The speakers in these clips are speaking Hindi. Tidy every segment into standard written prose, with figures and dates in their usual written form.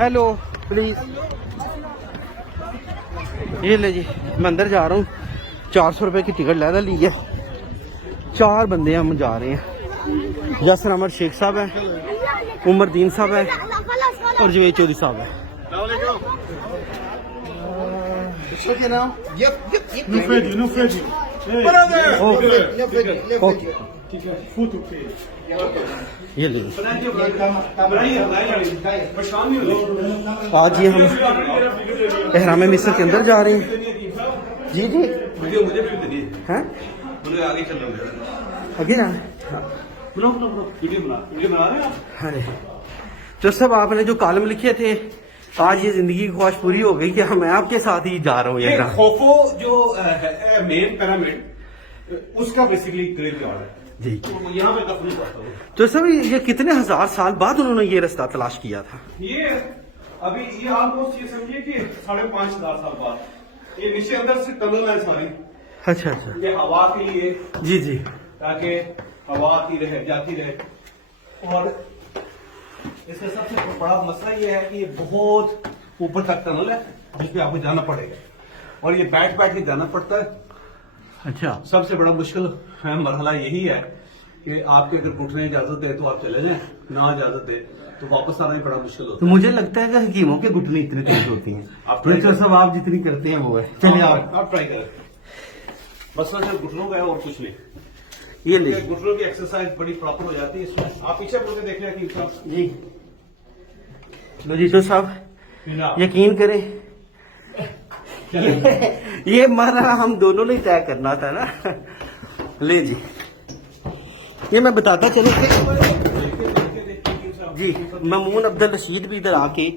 हेलो प्लीज, ये ले जी, मैं अंदर जा रहा हूँ। 400 रुपये की टिकट लैदा ली है। 4 बंदे हम जा रहे हैं। यासर अहमद शेख साहब है, उमरदीन साहब है और जवेद चौधरी साहब है। ये ले आज ये हम एहराम मिस्र के अंदर जा रहे हैं। जी जी हैं आगे ना। अरे तो सब आपने जो कॉलम लिखे थे, आज ये जिंदगी की ख्वाहिश पूरी हो गई कि मैं आपके साथ ही जा रहा हूँ। ये खोफो जो है मेन पिरामिड, उसका बेसिकली ग्रेव यार्ड है जी। तो यहाँ पे दफन करता हूँ। तो सब ये कितने हजार साल बाद उन्होंने ये रास्ता तलाश किया था? ये अभी ये ऑलमोस्ट ये समझिए कि 5,500 साल बाद। ये नीचे अंदर से टनल है सारी। अच्छा अच्छा। ये हवा के लिए, जी जी, ताकि हवा आती रहे जाती रहे। और इसका सबसे बड़ा मसला ये है कि ये बहुत ऊपर तक टनल है जिसमें आपको जाना पड़ेगा और ये बैठ बैठ के जाना पड़ता है। अच्छा। सबसे बड़ा मुश्किल मरहला यही है कि आपके अगर घुटने इजाजत है तो आप चले जाएं, ना इजाजत है तो वापस आना ही बड़ा मुश्किल होता तो मुझे लगता है कि हकीमों के घुटने इतने तेज होती हैं। तो सब आप जितनी करते हैं वो है। चलिए आप ट्राई करें। मसला सिर्फ घुटनों का है और कुछ नहीं। ये ले घुटनों की एक्सरसाइज बड़ी प्रॉपर हो जाती है इसमें। आप पीछे मुड़ के देख लें हकीम साहब जी। लो जी तो साहब यकीन करें, ये मरहला हम दोनों ने तय करना था ना। ले जी, ये मैं बताता चलूं कि जी ममून अब्दुल रशीद भी इधर आके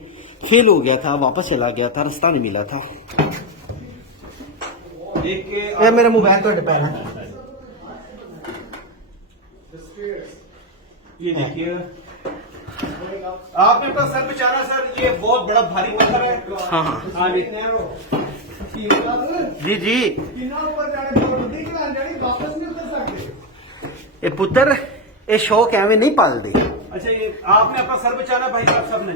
फेल हो गया था, वापस चला गया था, रास्ता नहीं मिला था। ये मेरा मोबाइल तो पैर है। ये देखिए, आपने अपना सर बचाना सर, ये बहुत बड़ा भारी पत्थर है। हाँ हाँ हाँ देखते हैं जी जी। ये पुत्र ये शौक एवं नहीं पाल दे। अच्छा, ये आपने अपना सर बचाना भाई साहब, सब ने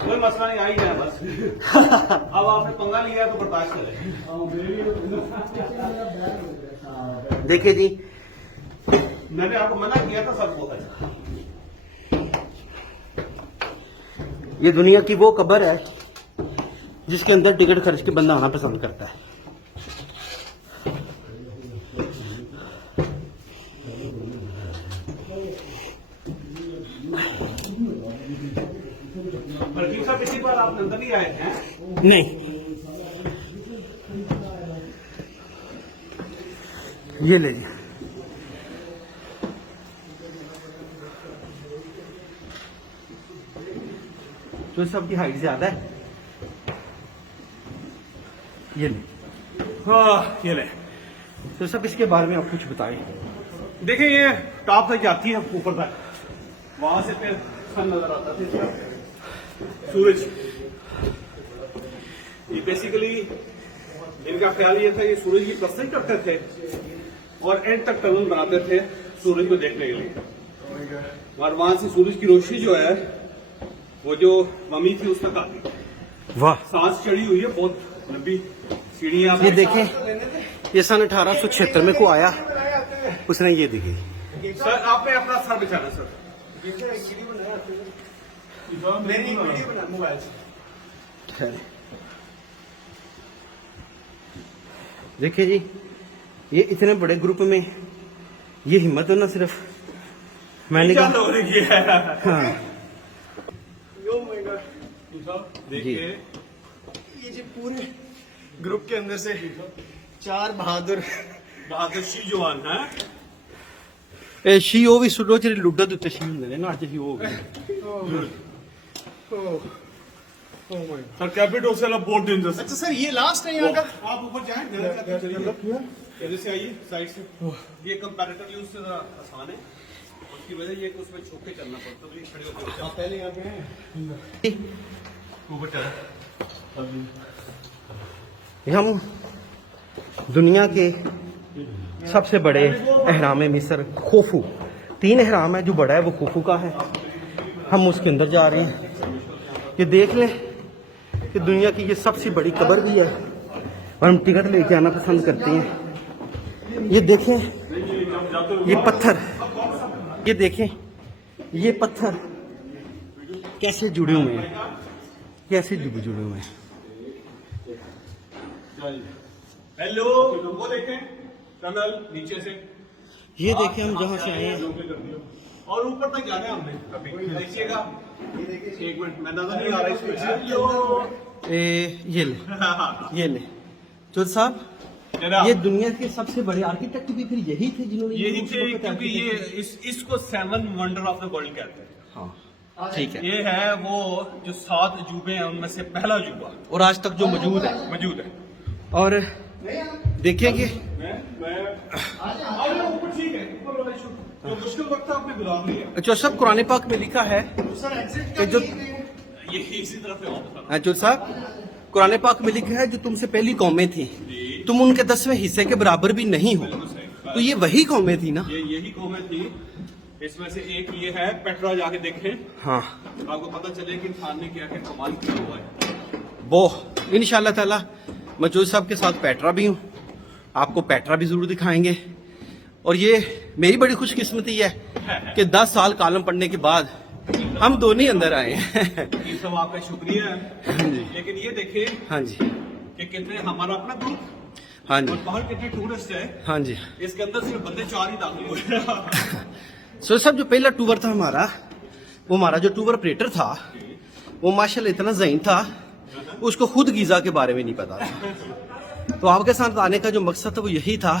कोई मसला नहीं, आ ही जाए बस। अब आपने पंगा लिया तो बर्दाश्त करें। देखिए जी, मैंने आपको मना किया था, सब बहुत अच्छा। ये दुनिया की वो कब्र है जिसके अंदर टिकट खर्च के बंदा आना पसंद करता है। साहब इसी बार आप अंदर ही आए हैं? नहीं, ये ले जी। तो सबकी हाइट ज्यादा है। ये ले। हाँ ये ले। तो सब इसके बारे में आप कुछ बताएं। देखिए, ये टॉप तक जाती है ऊपर तक, वहां से फिर सन नजर आता था इसका, सूरज। ये बेसिकली इनका ख्याल ये था कि सूरज की तस्वीर करते थे और एंड तक टनल बनाते थे सूरज को देखने के लिए। और वहां से सूरज की रोशनी जो है वो जो मम्मी थी उस तक आती। वाह, सांस चढ़ी हुई है, बहुत लंबी सीढ़ियां। ये देखें, ये सन 1876 में को आया उसने। ये देखिए सर, आपने अपना सर बचाना सर। मेरी वीडियो बना मोबाइल से। देखिए जी, ये इतने बड़े ग्रुप में ये हिम्मत हो ना, सिर्फ मैंने कहा। हाँ देखिए, ये जी पूरे ग्रुप के अंदर से 4 बहादुर शी जवान है। ਇਹ ਸ਼ੀ ਉਹ ਵੀ ਸੁਣੋ ਜਿਹੜੇ ਲੁੱਡਾ ਦੇ ਉੱਤੇ ਸ਼ੀ ਹੁੰਦੇ ਨੇ ਨਾ, ਅੱਜ ਹੀ ਉਹ ਹੋ ਗਏ। सर कैपिटल से बहुत डेंजरस। अच्छा सर, ये लास्ट है यहाँ का? आप ऊपर जाएं, इधर से आइए, साइड से। ये कंपैरेटिवली उससे जरा आसान है, उसकी वजह ये कि उसमें छुप के चलना पड़ता है, खड़े होते हैं। आप पहले यहाँ पे हैं, ऊपर चले। हम दुनिया के सबसे बड़े एहराम मिस्र खोफू, 3 एहराम है, जो बड़ा है वो खोफू का है, हम उसके अंदर जा रहे हैं। ये देख लें कि दुनिया की ये सबसे बड़ी कब्र भी है और हम टिकट लेके आना पसंद करते हैं। ये देखें, ये पत्थर, ये देखें, ये पत्थर कैसे जुड़े हुए हैं, कैसे जुड़े हुए हैं। हेलो, वो देखें टनल नीचे से, ये देखें हम जहाँ से आए हैं और ऊपर तक जाना है हमने। अभी देखिएगा, एक मिनट, मैं नजर नहीं आ रहा इसमें। ये ले चौधरी साहब, ये दुनिया के सबसे बड़े आर्किटेक्ट भी फिर यही थे जिन्होंने यही थे, क्योंकि ये इसको 7 वंडर ऑफ द वर्ल्ड कहते हैं। हाँ ठीक है। ये है वो जो 7 अजूबे हैं उनमें से पहला अजूबा, और आज तक जो मौजूद है। और देखेंगे ऊपर ठीक है, ऊपर वाला इशू जो मुश्किल वक्त था आपने गुजार लिया। जो सब कुरान पाक में लिखा है कि जो ये इसी तरफ से वापस जो साहब कुरान पाक में लिखा है जो तुमसे पहली कौमें थी तुम उनके 10वें हिस्से के बराबर भी नहीं हो। तो ये वही कौमें थी ना, यही कौमें थी। इसमें से एक ये है पेट्रा, जाके देखें। हाँ, आपको पता चले कि इंसान ने क्या क्या कमाल किया हुआ है। वो इंशाल्लाह ताला मैं चौधरी साहब के साथ पेट्रा भी हूँ, आपको पेट्रा भी जरूर दिखाएंगे। और ये मेरी बड़ी खुशकिस्मती है कि 10 साल कालम पढ़ने के बाद हम दोनों ही अंदर आए हैं। ये सब आपका शुक्रिया है। हाँ जी, लेकिन ये देखें हाँ जी, कि कितने हमारा अपना ग्रुप, हाँ जी, और बाहर कितने टूरिस्ट है। हाँ जी। इसके अंदर सिर्फ बंदे 4 ही दाखिल हुए। सो साहब जो पहला टूर था हमारा, वो हमारा जो टूर ऑपरेटर था वो माशाल्लाह इतना ज़हीन था, उसको खुद गीज़ा के बारे में नहीं पता था। तो आपके साथ आने का जो मकसद था वो यही था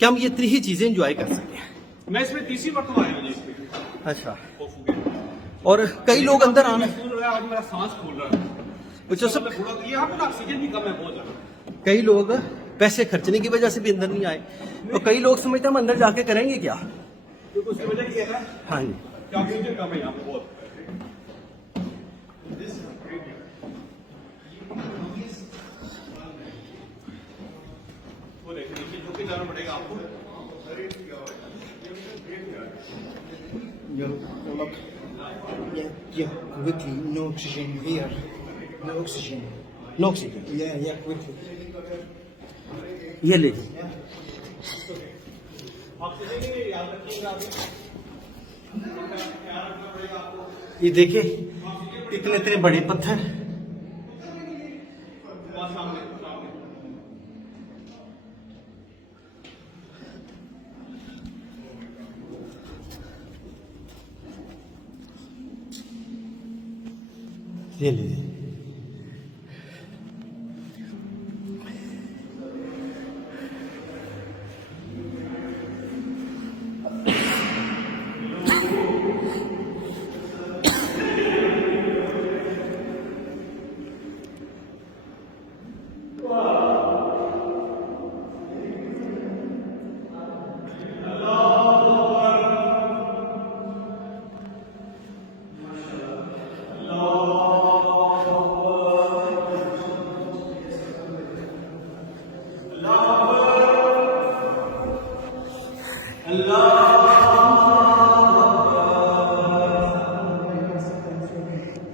कि हम ये 3 ही चीज़ें एंजॉय कर सकें। मैं इसमें तीसरी मरतबा आया हूँ जी इसमें। अच्छा, और कई लोग अंदर आने, महसूस हो रहा है, आज मेरा सांस फूल रहा है। जो सब यहाँ पर ऑक्सीजन की कम है बहुत ज्यादा। कई लोग पैसे खर्चने की वजह से भी अंदर नहीं आए, तो कई लोग समझते हम अंदर जाके करेंगे क्या। क्योंकि उसकी वजह ये है हाँ जी, कि ऑक्सीजन कम है यहाँ पे बहुत। वो देखिए नीचे झुक के जाना पड़ेगा आपको। Yeah, quickly, no oxygen here. No oxygen. No oxygen. Yeah, quickly. ये ले जी, ऑक्सीजन ही नहीं, याद रखिएगा अभी। ये देखिए इतने इतने बड़े पत्थर। ये लीजिए,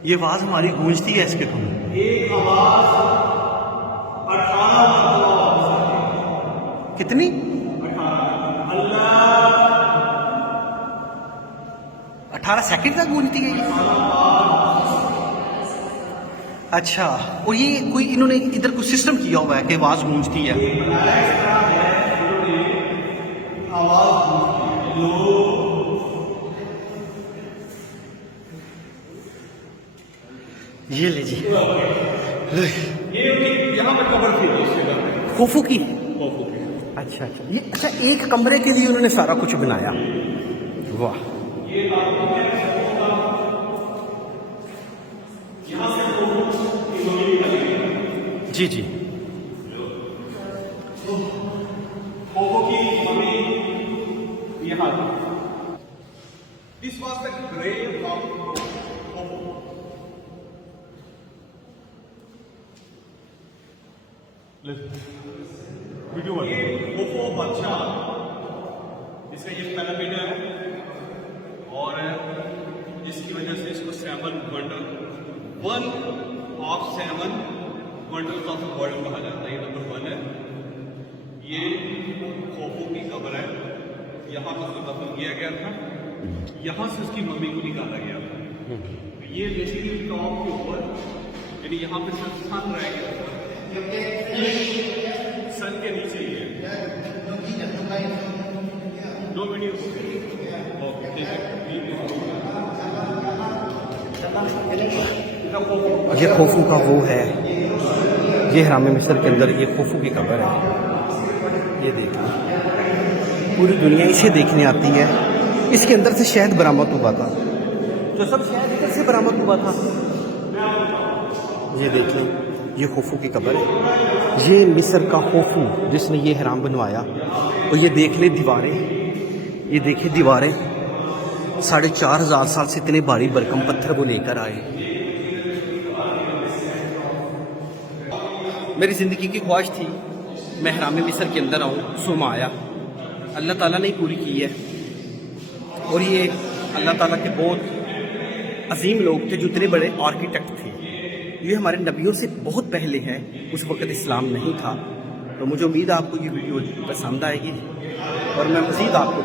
ये आवाज हमारी गूंजती है इसके तुम। एक आवाज 18 कितनी? 18 सेकंड तक गूंजती है ये। अच्छा, और ये कोई इन्होंने इधर कुछ सिस्टम किया हुआ है कि आवाज गूंजती है। ये ले जी, ये यहाँ पर कबर थी इस जगह पे। खोफू की। खोफू की। अच्छा, ये अच्छा एक कमरे के लिए उन्होंने सारा कुछ बनाया। वाह, जी जी, खोफू की मम्मी यहाँ थी। This was the grave of Khofo. Video Khufu बादशाह, इसका ये पहला बेटा है। और जिसकी वजह से इसको 7 wonder 1 of 7 wonders of the world कहा जाता है। ये नंबर 1 है। ये खोफू की कब्र है, यहाँ पर उसको दफन किया गया था, यहाँ से उसकी मम्मी को निकाला गया था। ये बेसिकली टॉप के ऊपर, यानी यहाँ पे सिर्फ सन रह गया था, सन के नीचे ही है। दो वीडियो ओके ठीक है। ये खोफू का वो है, ये हराम मिस्र के अंदर ये खोफू की कब्र है। ये देखिए पूरी दुनिया इसे देखने आती है। इसके अंदर से शहद बरामद हुआ था, तो सब शहद इधर से बरामद हुआ था। ये देखिए ये खोफू की कब्र है, ये मिस्र का खोफू जिसने ये हराम बनवाया। और ये देख ले दीवारें, ये देखिए दीवारें 4,500 साल से इतने भारी भरकम पत्थर वो लेकर आए। मेरी ज़िंदगी की ख्वाहिश थी मैं हराम मिस्र के अंदर आऊँ, सो मैं आया। अल्लाह ताला ने पूरी की है। और ये अल्लाह ताला के बहुत अजीम लोग थे जो इतने बड़े आर्किटेक्ट थे। ये हमारे नबियों से बहुत पहले हैं, उस वक़्त इस्लाम नहीं था। तो मुझे उम्मीद है आपको ये वीडियो पसंद आएगी और मैं मज़ीद आपको